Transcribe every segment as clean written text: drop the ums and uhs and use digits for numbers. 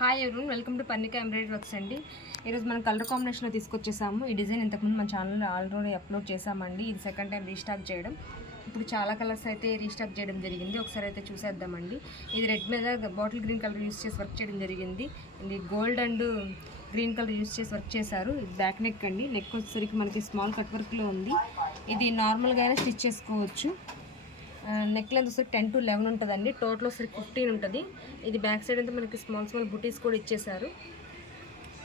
Hi everyone, welcome to Parnika embroidery works అండి. ఈరోజు మనం కలర్ కాంబినేషన్లో తీసుకొచ్చేసాము. ఈ డిజైన్ ఇంతకుముందు మన ఛానల్లో ఆల్రెడీ అప్లోడ్ చేసామండి. ఇది సెకండ్ టైం రీస్టాక్ చేయడం. ఇప్పుడు చాలా కలర్స్ అయితే రీస్టాక్ చేయడం జరిగింది. ఒకసారి అయితే చూసేద్దామండి. ఇది రెడ్ మీద బాటిల్ గ్రీన్ కలర్ యూస్ చేసి వర్క్ చేయడం జరిగింది. ఇది gold and green colour use చేసి వర్క్ చేశారు. ఇది బ్యాక్ నెక్ అండి. నెక్ వచ్చేసరికి మనకి స్మాల్ కట్ వర్క్లో ఉంది. ఇది నార్మల్గా అయినా స్టిచ్ చేసుకోవచ్చు. నెక్ లెంత్ వచ్చి 10 to 11 ఉంటుందండి. టోటల్ వచ్చి 15 ఉంటుంది. ఇది బ్యాక్ సైడ్ అంతా మనకి స్మాల్ బుటీస్ కూడా ఇచ్చేసారు.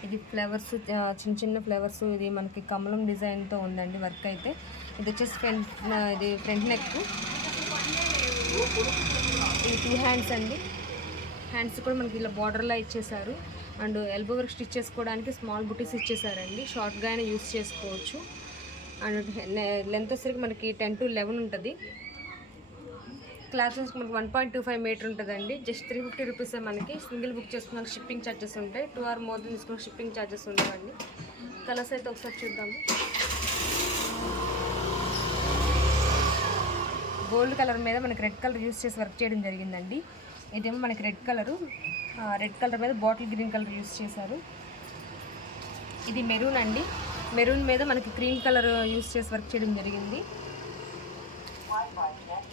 ఇది ఫ్లవర్స్, చిన్న చిన్న ఫ్లవర్స్, ఇది మనకి కమలం డిజైన్తో ఉందండి వర్క్ అయితే. ఇది వచ్చేసి ఫ్రంట్ నెక్. ఇది 2 హ్యాండ్స్ అండి. హ్యాండ్స్ కూడా మనకి ఇలా బార్డర్లా ఇచ్చేసారు. అండ్ ఎల్బో వర్క్ స్టిచ్ చేసుకోవడానికి స్మాల్ బుటీస్ ఇచ్చేసారండి. షార్ట్గా అయినా యూస్ చేసుకోవచ్చు. అండ్ లెంత్ వచ్చేసరికి మనకి 10 to 11 ఉంటుంది. క్లాత్ మనకి 1.25 మీటర్ ఉంటుందండి. జస్ట్ 350 రూపీసే. మనకి సింగిల్ బుక్ చేసుకున్న షిప్పింగ్ ఛార్జెస్ ఉంటాయి. 2 or more తీసుకున్న షిప్పింగ్ ఛార్జెస్ ఉండవండి. కలర్స్ అయితే ఒకసారి చూద్దాము. గోల్డ్ కలర్ మీద మనకి రెడ్ కలర్ యూస్ చేసి వర్క్ చేయడం జరిగిందండి. ఇదేమో మనకి రెడ్ కలర్ మీద బాటిల్ గ్రీన్ కలర్ యూస్ చేశారు. ఇది మెరూన్ అండి. మెరూన్ మీద మనకి క్రీమ్ కలర్ యూస్ చేసి వర్క్ చేయడం జరిగింది.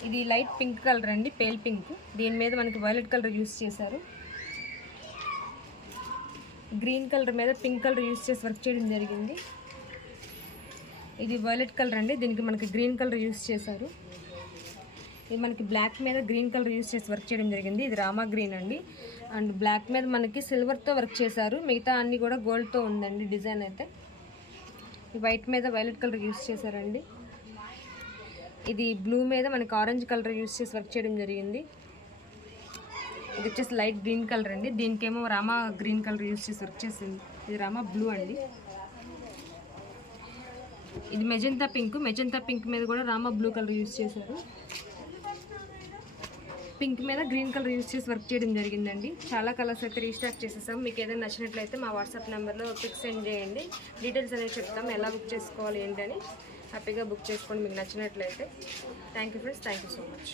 ఇది లైట్ పింక్ కలర్ అండి, పేల్ పింక్. దీని మీద మనకి వైలెట్ కలర్ యూస్ చేశారు. గ్రీన్ కలర్ మీద పింక్ కలర్ యూస్ చేసి వర్క్ చేయడం జరిగింది. ఇది వైలెట్ కలర్ అండి. దీనికి మనకి గ్రీన్ కలర్ యూస్ చేశారు. ఇది మనకి బ్లాక్ మీద గ్రీన్ కలర్ యూస్ చేసి వర్క్ చేయడం జరిగింది. ఇది రామా గ్రీన్ అండి. అండ్ బ్లాక్ మీద మనకి సిల్వర్తో వర్క్ చేశారు. మిగతా అన్నీ కూడా గోల్డ్తో ఉందండి డిజైన్ అయితే. ఈ వైట్ మీద వైలెట్ కలర్ యూస్ చేశారండి. ఇది బ్లూ మీద మనకి ఆరెంజ్ కలర్ యూస్ చేసి వర్క్ చేయడం జరిగింది. ఇది వచ్చేసి లైట్ గ్రీన్ కలర్ అండి. దీనికేమో రామా గ్రీన్ కలర్ యూస్ చేసి వర్క్ చేసింది. ఇది రామా బ్లూ అండి. ఇది మెజంతా పింక్ మీద కూడా రామా బ్లూ కలర్ యూస్ చేశారు. పింక్ మీద గ్రీన్ కలర్ యూస్ చేసి వర్క్ చేయడం జరిగిందండి. చాలా కలర్స్ అయితే రీస్టాక్ చేసేసాం. మీకు ఏదైనా నచ్చినట్లయితే మా వాట్సాప్ నెంబర్లో పిక్స్ సెండ్ చేయండి. డీటెయిల్స్ అనేవి చెప్తాం, ఎలా బుక్ చేసుకోవాలి ఏంటని. హ్యాపీగా బుక్ చేసుకోండి మీకు నచ్చినట్లయితే. Thank you friends, thank you so much.